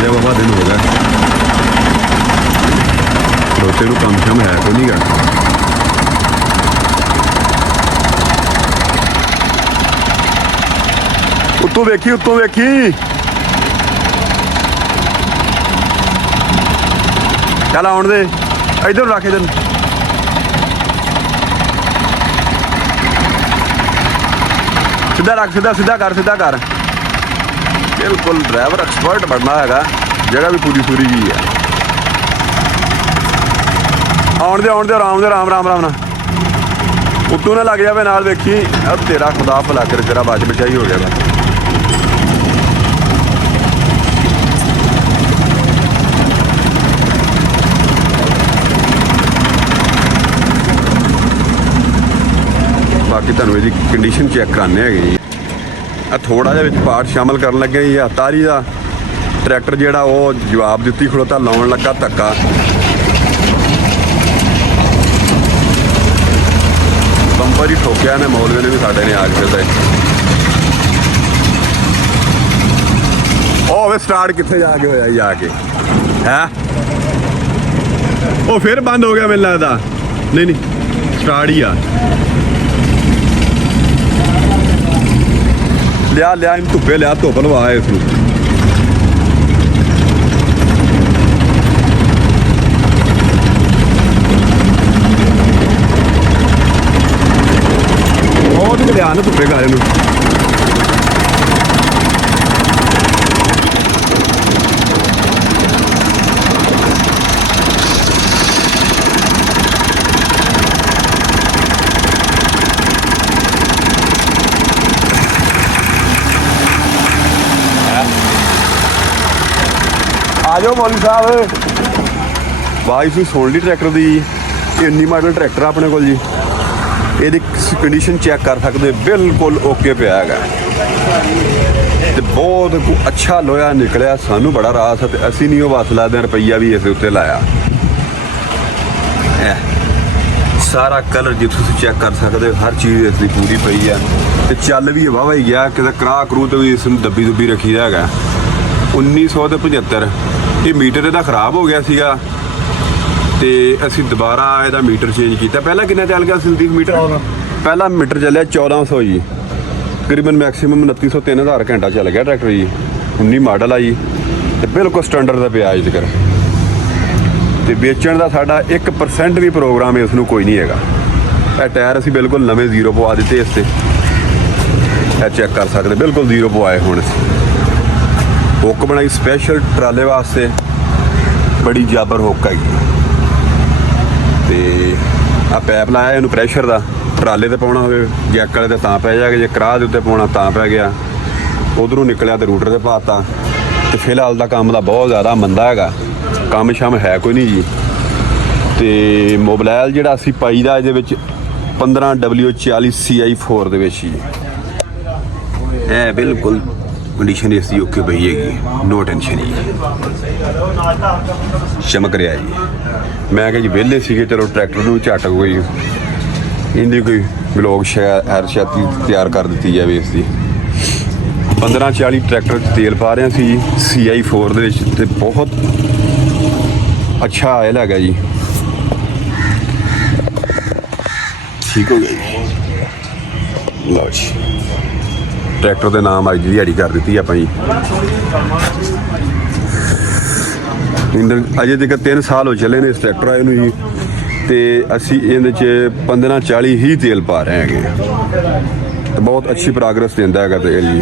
जा बाबा दिन हो गया खड़ोते को कम शम है कोई नहीं गा उत्तों वेखी चल आउण दे इधर रख इधर सीधा रख सीधा कर बिल्कुल ड्राइवर एक्सपर्ट बनना है जगह भी पूरी सूरी जी है आउण दे राम ना उत्तों ना लग जाए नाल वेखी अब तेरा खुदा भला कर तेरा बच बचाई हो गया बाकी तुहानूं इहदी कंडीशन चैक कराने है जी थोड़ा जिहा विच पार्ट शामिल कर लगे जी तारी का ट्रैक्टर जिहड़ा वो जवाब दित्ती खड़ोता लाउण लगा धक्का बंपर ही ठोकिया ने मौलवे ने भी साडे ने आग फिरदा ओ वे स्टार्ट कित्थे जाके होया जाके है ओ फिर बंद हो गया मैनूं लगदा नहीं स्टार्ट ही आ लिया इन धुप्पे लिया धुप लवा इसनूं बहुत लिया ना धुप्पे गाय नूं आ जाओ मौलवी साहब वाइफ सुन ली ट्रैक्टर की इन्नी मॉडल ट्रैक्टर अपने को जी ये कंडीशन चैक कर सकते बिल्कुल ओके पिया है बहुत अच्छा लोहा निकलिया सानू बड़ा रास है असी नहीं बस लाते रुपया भी इस उत्ते लाया सारा कलर जो तुम चैक कर सकते हो हर चीज़ इसकी पूरी पई है चल भी वाह ही गया कि करा करू तो भी इस दब्बी दुब्बी रखी है 1975 ये मीटर इहदा खराब हो गया सीगा ते असीं दोबारा इहदा मीटर चेंज किया पहला कितना चल गया संदीप मीटर पहला मीटर चलिया 1400 जी तकरीबन मैक्सीमम 2903 घंटा चल गया ट्रैक्टर जी 19 मॉडल आई तो बिल्कुल स्टैंडर्ड का पिया अज तक तो बेचण का साडा 1% भी प्रोग्राम इसनूं कोई नहीं है टायर असीं बिल्कुल नवे जीरो पवा दिते इस ते चैक कर सकते बिल्कुल जीरो पवाए हुण हुक बनाई स्पैशल ट्राले वास्ते बड़ी जाबर हुक है आ पैप लाया इनू प्रैशर का ट्राले ते पाउणा होवे जैक वाले ते तां पै जाएगा जे कराह दे उत्ते पाउणा तां पै गया उधरों निकलिया तो रूटर ते पाता तो फिलहाल दा काम दा बहुत ज़्यादा मंदा है काम शाम है कोई नहीं जी तो मोबाइल जिहड़ा असीं पाई दा इहदे विच 15W40 CI4 दे विच जी बिल्कुल कंडीशन इसकी ओके पई हैगी नो टेंशन जी चमक रहा जी मैं क्या जी वेले सीगे चलो ट्रैक्टर में झट कोई इन्नी कोई ब्लॉग शैर छाती तैयार कर दी जाए इसकी 1540 ट्रैक्टर तेल पा रहे सी CI4 दे बहुत अच्छा आयल है जी ठीक हो गया जी लो जी ट्रैक्टर के नाम अज दिहाड़ी कर दी आप जी अजे तक 3 साल हो चले ने इस ट्रैक्टर आए जी तो असी ये 1540 ही तेल पा रहे हैं तो बहुत अच्छी प्रोग्रेस देता है तेल जी